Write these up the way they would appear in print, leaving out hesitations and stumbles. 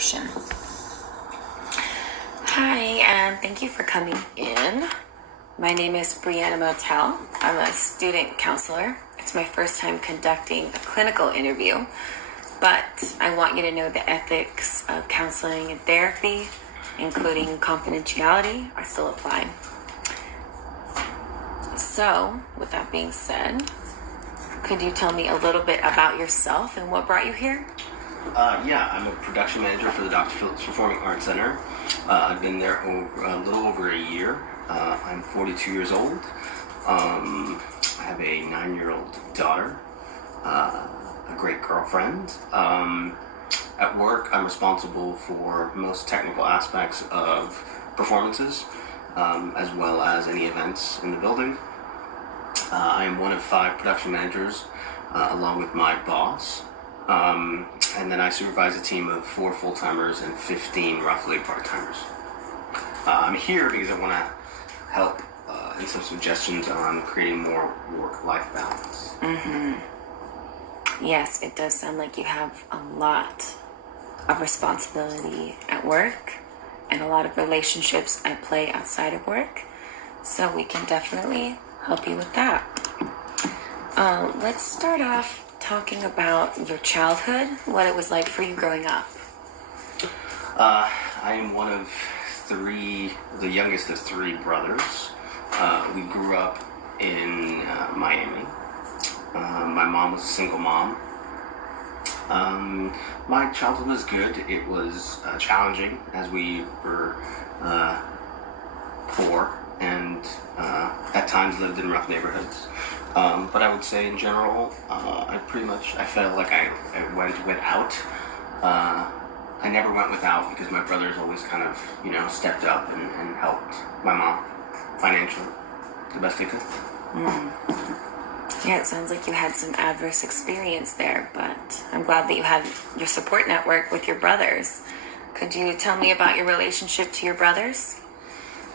action. Hi, and thank you for coming in. My name is Brianna Motel. I'm a student counselor. It's my first time conducting a clinical interview, but I want you to know the ethics of counseling and therapy, including confidentiality, are still applied. So, with that being said, could you tell me a little bit about yourself and what brought you here? I'm a production manager for the Dr. Phillips Performing Arts Center. I've been there a little over a year. I'm 42 years old. I have a 9-year-old daughter, a great girlfriend. At work, I'm responsible for most technical aspects of performances, as well as any events in the building. I am one of 5 production managers, along with my boss. And then I supervise a team of 4 full-timers and 15 roughly part-timers. I'm here because I want to help in some suggestions on creating more work-life balance. Yes, it does sound like you have a lot of responsibility at work and a lot of relationships at play outside of work. So we can definitely help you with that. Let's start off talking about your childhood, what it was like for you growing up. I am one of 3, the youngest of 3 brothers. We grew up in Miami. My mom was a single mom. My childhood was good. It was challenging as we were poor and at times lived in rough neighborhoods. But I would say in general, I felt like I went without. I never went without because my brothers always kind of, stepped up and helped my mom financially the best they could. Yeah, it sounds like you had some adverse experience there, but I'm glad that you had your support network with your brothers. Could you tell me about your relationship to your brothers?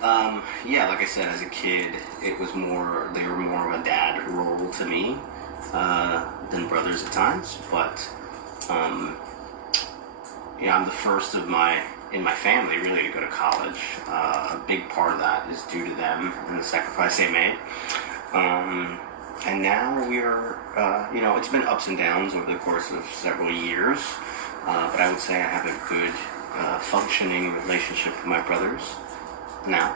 Like I said, as a kid, they were more of a dad role to me than brothers at times. But I'm the first in my family really to go to college. A big part of that is due to them and the sacrifice they made. And now we're, it's been ups and downs over the course of several years. But I would say I have a good functioning relationship with my brothers now.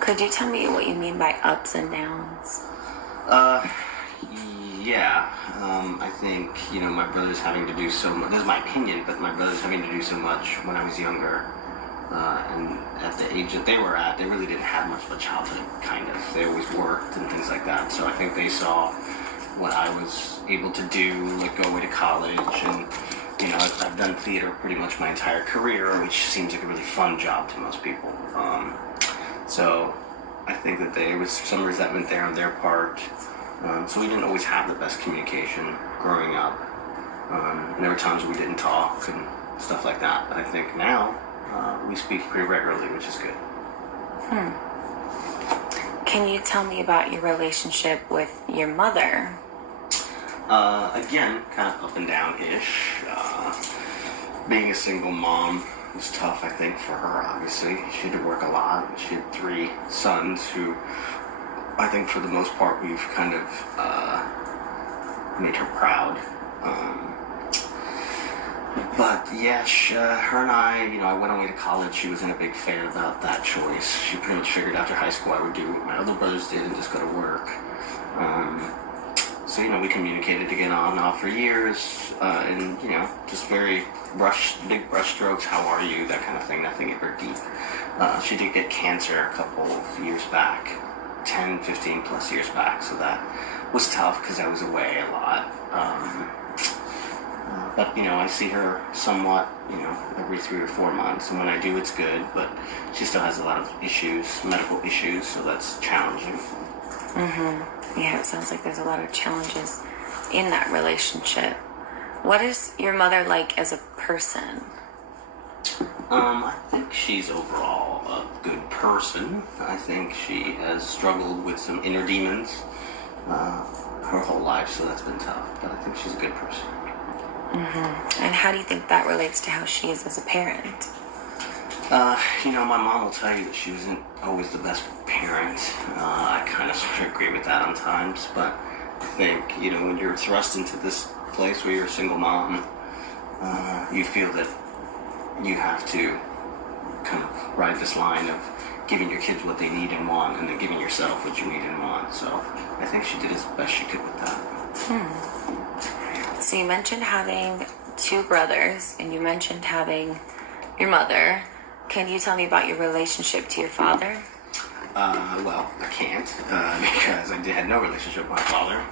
Could you tell me what you mean by ups and downs? I think, my brothers having to do so much, that's my opinion, but my brothers having to do so much when I was younger, and at the age that they were at, they really didn't have much of a childhood, kind of. They always worked and things like that, so I think they saw what I was able to do, like go away to college, and, I've done theater pretty much my entire career, which seems like a really fun job to most people. So I think that there was some resentment there on their part. So we didn't always have the best communication growing up. And there were times we didn't talk and stuff like that. But I think now we speak pretty regularly, which is good. Can you tell me about your relationship with your mother? Again, kind of up and down-ish. Being a single mom was tough, I think, for her, obviously. She had to work a lot. She had 3 sons who, I think, for the most part, we've kind of made her proud. Her and I went away to college. She wasn't a big fan about that choice. She pretty much figured after high school I would do what my other brothers did and just go to work. So, we communicated again on and off for years, and, just very big brush strokes, how are you, that kind of thing, nothing ever deep. She did get cancer a couple of years back, 10, 15 plus years back, so that was tough because I was away a lot. But, I see her somewhat, every 3 or 4 months, and when I do, it's good, but she still has a lot of issues, medical issues, so that's challenging. Yeah, it sounds like there's a lot of challenges in that relationship. What is your mother like as a person? I think she's overall a good person. I think she has struggled with some inner demons her whole life, so that's been tough. But I think she's a good person. And how do you think that relates to how she is as a parent? My mom will tell you that she wasn't always the best parent. I kind of sort of agree with that on times, but I think, when you're thrust into this place where you're a single mom, you feel that you have to kind of ride this line of giving your kids what they need and want, and then giving yourself what you need and want. So I think she did as best she could with that. So you mentioned having two brothers, and you mentioned having your mother. Can you tell me about your relationship to your father? Well, I can't, because I had no relationship with my father.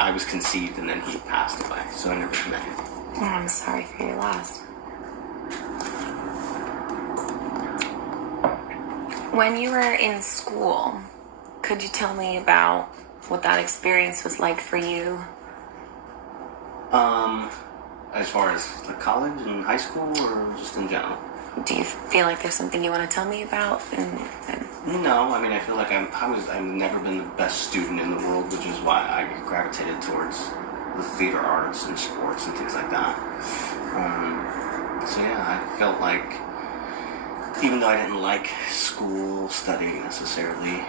I was conceived and then he passed away, so I never met him. Oh, I'm sorry for your loss. When you were in school, could you tell me about what that experience was like for you? As far as like college and high school, or just in general? Do you feel like there's something you want to tell me about? No, I mean, I feel like I've never been the best student in the world, which is why I gravitated towards the theater arts and sports and things like that. So yeah, I felt like, even though I didn't like school studying necessarily,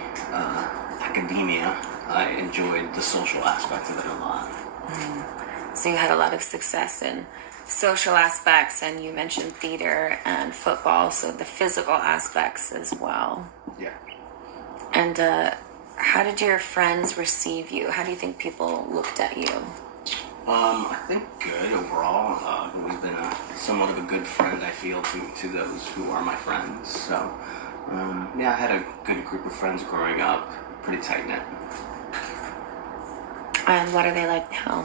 academia, I enjoyed the social aspect of it a lot. So you had a lot of success in social aspects, and you mentioned theater and football, so the physical aspects as well. Yeah. And how did your friends receive you? How do you think people looked at you? I think good overall. I've always been somewhat of a good friend, I feel, to those who are my friends. So, yeah, I had a good group of friends growing up, pretty tight-knit. And what are they like now?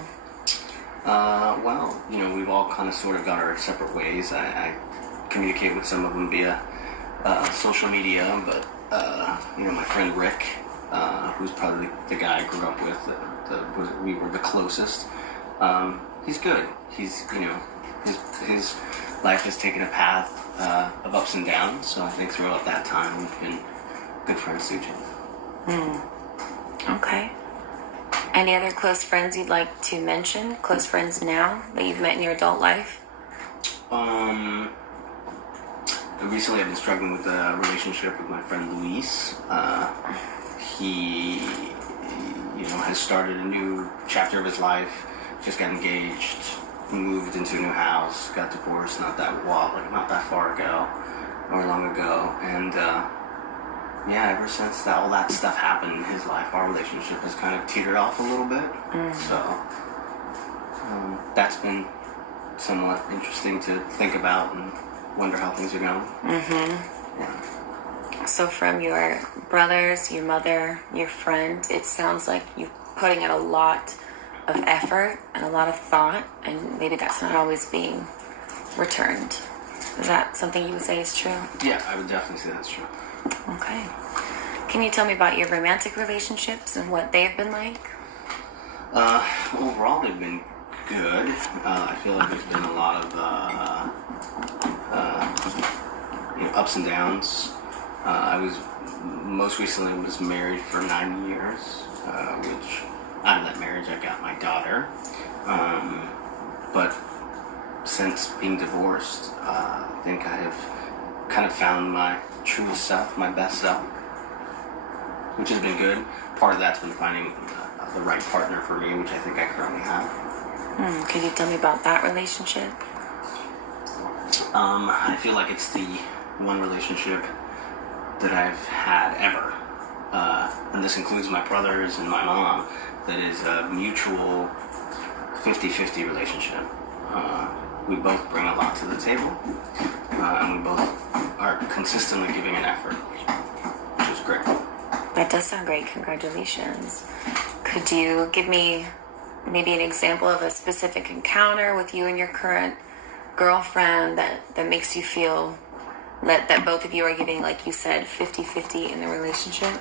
Well, we've all kind of sort of got our separate ways. I communicate with some of them via social media, but, my friend Rick, who's probably the guy I grew up with, we were the closest. He's good. He's, his life has taken a path of ups and downs, so I think throughout that time we've been good friends to each other. Okay. Any other close friends you'd like to mention? Close friends now that you've met in your adult life? Recently I've been struggling with a relationship with my friend Luis. He has started a new chapter of his life, just got engaged, moved into a new house, got divorced not that far ago, or long ago, and ever since all that stuff happened in his life, our relationship has kind of teetered off a little bit. So that's been somewhat interesting to think about and wonder how things are going. Yeah. So from your brothers, your mother, your friend, it sounds like you're putting in a lot of effort and a lot of thought, and maybe that's not always being returned. Is that something you would say is true? Yeah, I would definitely say that's true. Okay. Can you tell me about your romantic relationships and what they've been like? Overall, they've been good. I feel like there's been a lot of ups and downs. I was most recently was married for 9 years, which out of that marriage I got my daughter. But since being divorced, I think I have kind of found my truest self, my best self, which has been good. Part of that's been finding the right partner for me, which I think I currently have. Could you tell me about that relationship? I feel like it's the one relationship that I've had ever, and this includes my brothers and my mom, that is a mutual 50-50 relationship. We both bring a lot to the table, and we both are consistently giving an effort, which is great. That does sound great. Congratulations. Could you give me maybe an example of a specific encounter with you and your current girlfriend that makes you feel that both of you are giving, like you said, 50-50 in the relationship?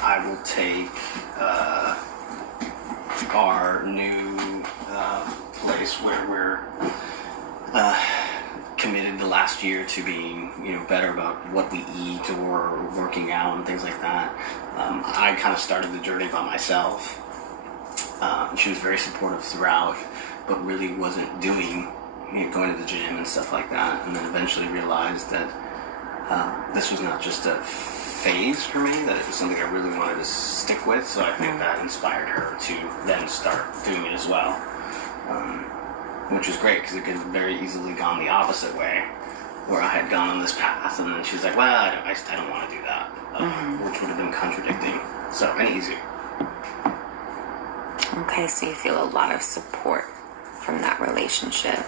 I will take our new place where we're committed to last year to being, better about what we eat or working out and things like that. I kind of started the journey by myself. She was very supportive throughout, but really wasn't doing, going to the gym and stuff like that. And then eventually realized that this was not just a phase for me, that it was something I really wanted to stick with. So I think that inspired her to then start doing it as well. Which was great because it could have very easily gone the opposite way, where I had gone on this path, and then she was like, well, I don't want to do that, which would have been contradicting. So, and easy. Okay, so you feel a lot of support from that relationship.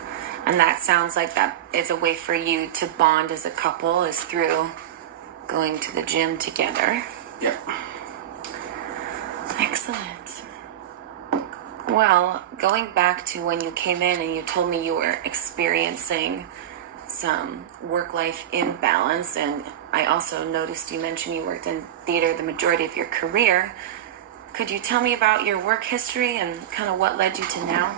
And that sounds like that is a way for you to bond as a couple, is through going to the gym together. Yep. Excellent. Well, going back to when you came in and you told me you were experiencing some work-life imbalance, and I also noticed you mentioned you worked in theater the majority of your career. Could you tell me about your work history and kind of what led you to now?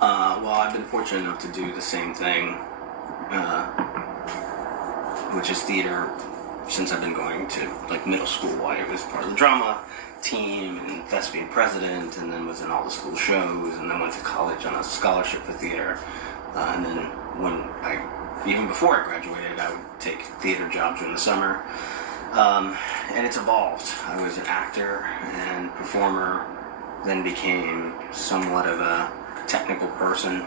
Well, I've been fortunate enough to do the same thing, which is theater, since I've been going to middle school. I was part of the drama team and thespian president, and then was in all the school shows, and then went to college on a scholarship for theater. And then even before I graduated, I would take theater jobs during the summer. And it's evolved. I was an actor and performer, then became somewhat of a technical person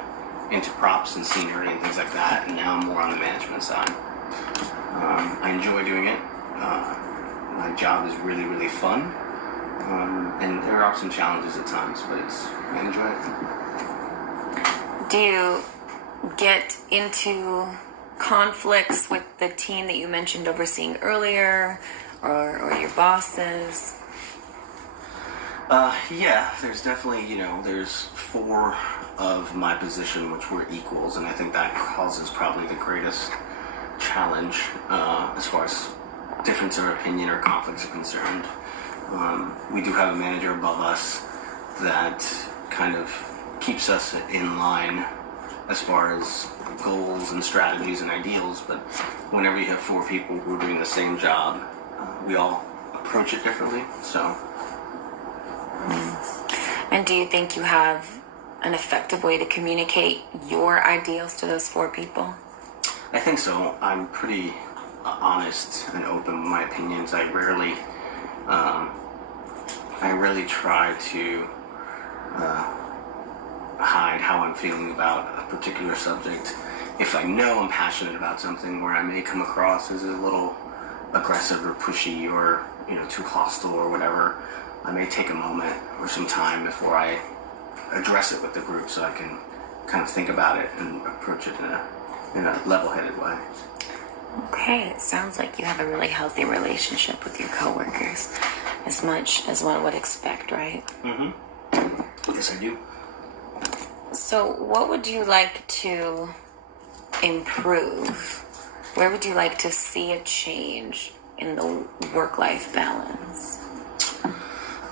into props and scenery and things like that, and now I'm more on the management side. I enjoy doing it. My job is really, really fun. And there are some challenges at times, but I enjoy it. Do you get into conflicts with the team that you mentioned overseeing earlier, or your bosses? Yeah, there's definitely, there's 4 of my position which were equals, and I think that causes probably the greatest challenge as far as difference of opinion or conflicts are concerned. We do have a manager above us that kind of keeps us in line as far as goals and strategies and ideals, but whenever you have 4 people who are doing the same job, we all approach it differently, so. And do you think you have an effective way to communicate your ideals to those 4 people? I think so. I'm pretty honest and open with my opinions. I rarely try to hide how I'm feeling about a particular subject. If I know I'm passionate about something where I may come across as a little aggressive or pushy or too hostile or whatever, I may take a moment or some time before I address it with the group, so I can kind of think about it and approach it in a level-headed way. Okay, it sounds like you have a really healthy relationship with your coworkers, as much as one would expect, right? Mm-hmm. Yes, I do. So what would you like to improve? Where would you like to see a change in the work-life balance?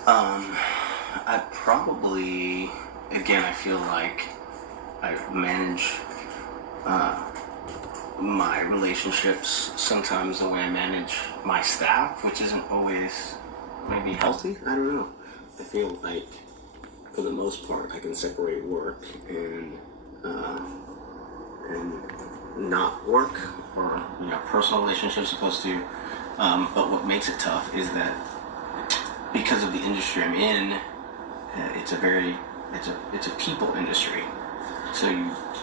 I probably, again, I feel like I manage my relationships sometimes the way I manage my staff, which isn't always maybe healthy. I don't know. I feel like for the most part I can separate work and not work, or personal relationships supposed to. But what makes it tough is that because of the industry I'm in, it's a people industry. So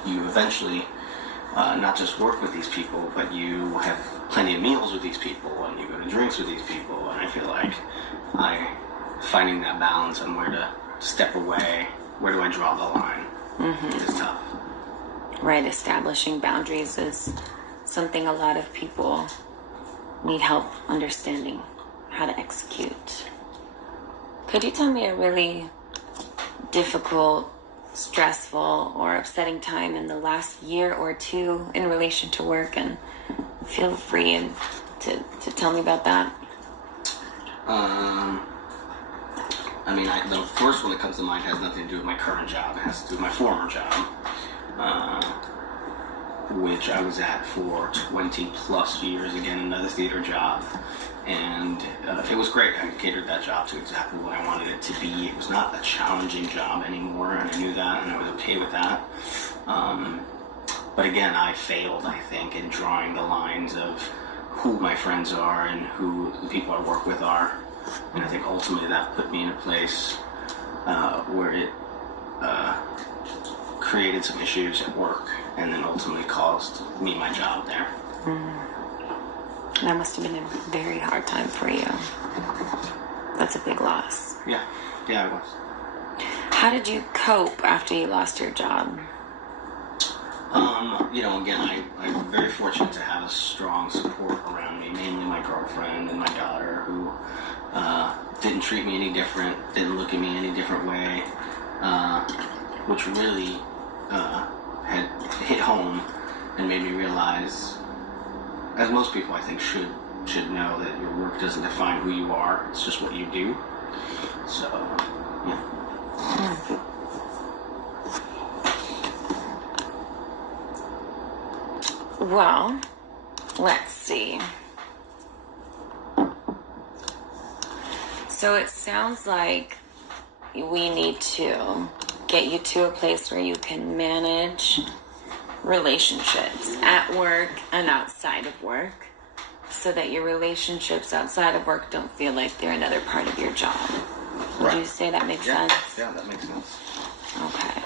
you eventually not just work with these people, but you have plenty of meals with these people, and you go to drinks with these people. And I feel like finding that balance on where to step away, where do I draw the line, is tough. Right, establishing boundaries is something a lot of people need help understanding how to execute. Could you tell me a really difficult, stressful, or upsetting time in the last year or 2 in relation to work? And feel free to tell me about that. The first one that comes to mind has nothing to do with my current job. It has to do with my former job. which I was at for 20 plus years. Again, another theater job. And it was great. I catered that job to exactly what I wanted it to be. It was not a challenging job anymore, and I knew that, and I was okay with that. But again, I failed, I think, in drawing the lines of who my friends are and who the people I work with are. And I think ultimately that put me in a place where it created some issues at work, and then ultimately caused me my job there. That must have been a very hard time for you. That's a big loss. Yeah, it was. How did you cope after you lost your job? Again, I'm very fortunate to have a strong support around me, mainly my girlfriend and my daughter, who didn't treat me any different, didn't look at me any different way, which really had hit home and made me realize, as most people I think should know, that your work doesn't define who you are, it's just what you do. So, yeah. Well, let's see. So it sounds like we need to get you to a place where you can manage relationships at work and outside of work, so that your relationships outside of work don't feel like they're another part of your job. Would you say that makes sense? Yeah, that makes sense. Okay.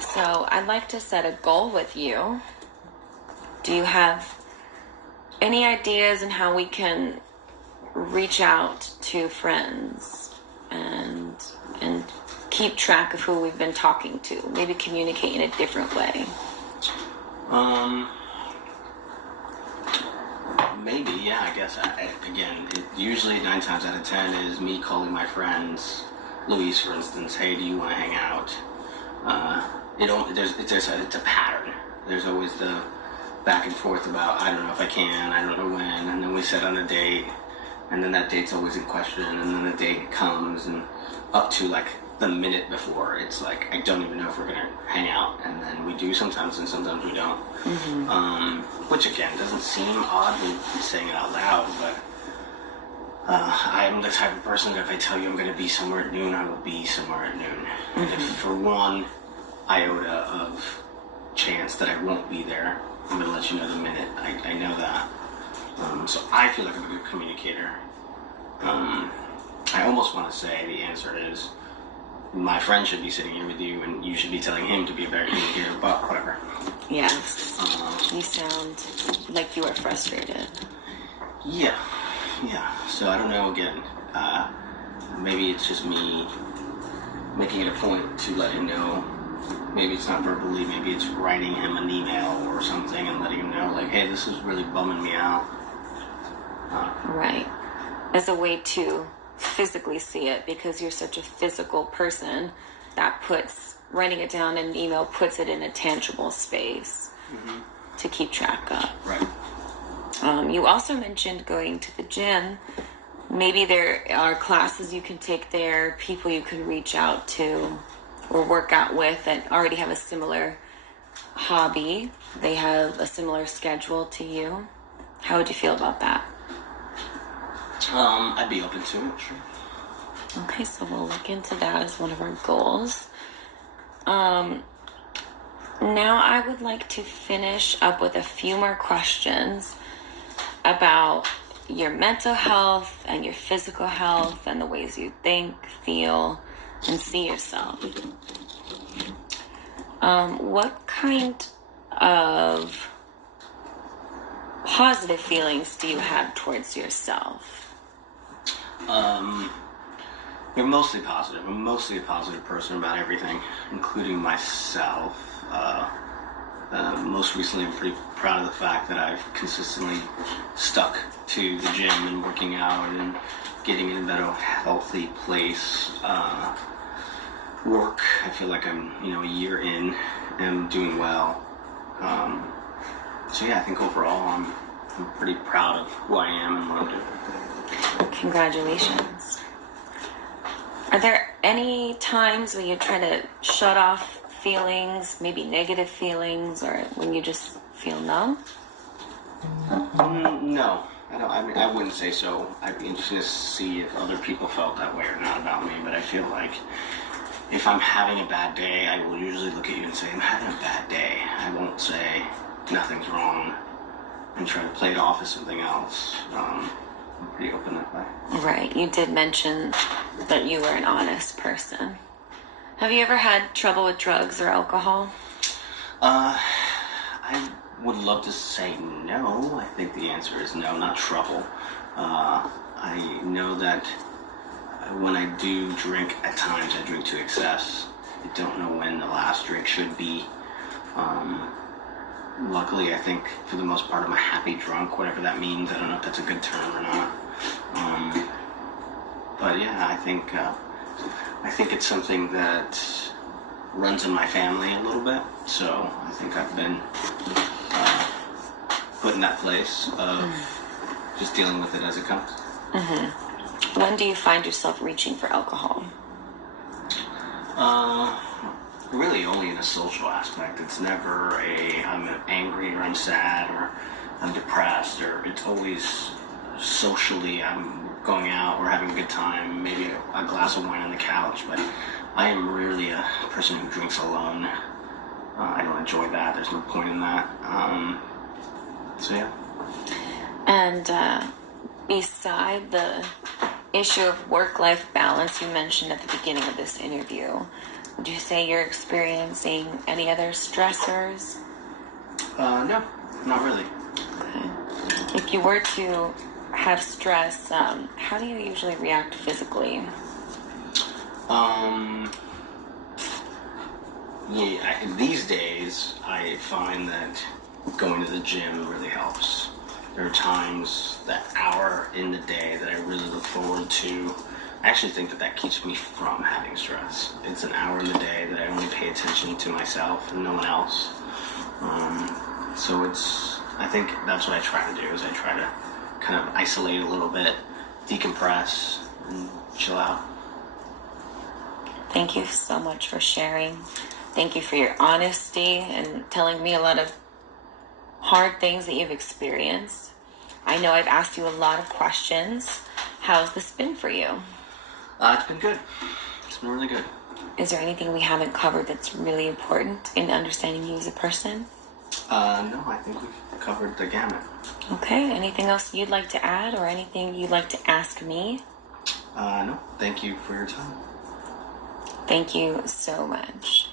So I'd like to set a goal with you. Do you have any ideas on how we can reach out to friends and keep track of who we've been talking to? Maybe communicate in a different way. Maybe, yeah, I guess. Again, usually 9 times out of 10 is me calling my friends. Louise, for instance, hey, do you want to hang out? It's a pattern. There's always the back and forth about, I don't know if I can, I don't know when, and then we set on a date, and then that date's always in question, and then the date comes, and up to like the minute before, it's like, I don't even know if we're gonna hang out, and then we do sometimes, and sometimes we don't. Which again, doesn't seem odd when saying it out loud, but I'm the type of person that if I tell you I'm gonna be somewhere at noon, I will be somewhere at noon. And if for one iota of chance that I won't be there, I'm going to let you know the minute. I know that. So I feel like I'm a good communicator. I almost want to say the answer is my friend should be sitting here with you and you should be telling him to be a better communicator, but whatever. Yes. You sound like you are frustrated. Yeah. So I don't know, again, maybe it's just me making it a point to let him know. Maybe it's not verbally, maybe it's writing him an email or something and letting him know, like, hey, this is really bumming me out. Right. As a way to physically see it, because you're such a physical person, that puts, writing it down in an email puts it in a tangible space to keep track of. Right. You also mentioned going to the gym. Maybe there are classes you can take there, people you can reach out to or work out with that already have a similar hobby. They have a similar schedule to you. How would you feel about that? I'd be open to it, sure. Okay, so we'll look into that as one of our goals. Now I would like to finish up with a few more questions about your mental health and your physical health and the ways you think, feel, and see yourself. What kind of positive feelings do you have towards yourself? They're mostly positive. I'm mostly a positive person about everything, including myself. Most recently, I'm pretty proud of the fact that I've consistently stuck to the gym and working out and getting in a better, healthy place. Work, I feel like I'm, a year in and doing well. So yeah, I think overall I'm pretty proud of who I am and what I'm doing. Congratulations. Are there any times when you try to shut off feelings, maybe negative feelings, or when you just feel numb? No, I don't. I mean, I wouldn't say so. I'd be interested to see if other people felt that way or not about me. But I feel like if I'm having a bad day, I will usually look at you and say, "I'm having a bad day." I won't say nothing's wrong and try to play it off as something else. I'm pretty open that way. Right. You did mention that you were an honest person. Have you ever had trouble with drugs or alcohol? I would love to say no. I think the answer is no, not trouble. I know that when I do drink, at times I drink to excess. I don't know when the last drink should be. Luckily, I think for the most part I'm a happy drunk, whatever that means. I don't know if that's a good term or not. But yeah, I think it's something that runs in my family a little bit. So I think I've been put in that place of just dealing with it as it comes. When do you find yourself reaching for alcohol? Really only in a social aspect. It's never I'm angry or I'm sad or I'm depressed, or it's always socially I'm going out, we're having a good time, maybe a glass of wine on the couch, but I am rarely a person who drinks alone. I don't enjoy that. There's no point in that. So yeah. And beside the issue of work-life balance you mentioned at the beginning of this interview, would you say you're experiencing any other stressors? No, not really. Okay. If you were to have stress, how do you usually react physically? These days I find that going to the gym really helps. There are times, that hour in the day, that I really look forward to. I actually think that keeps me from having stress. It's an hour in the day that I only pay attention to myself and no one else. I think that's what I try to do, is I try to kind of isolate a little bit, decompress, and chill out. Thank you so much for sharing. Thank you for your honesty and telling me a lot of hard things that you've experienced. I know I've asked you a lot of questions. How's this been for you? It's been good. It's been really good. Is there anything we haven't covered that's really important in understanding you as a person? No, I think we've covered the gamut. Okay, anything else you'd like to add or anything you'd like to ask me? No, thank you for your time. Thank you so much.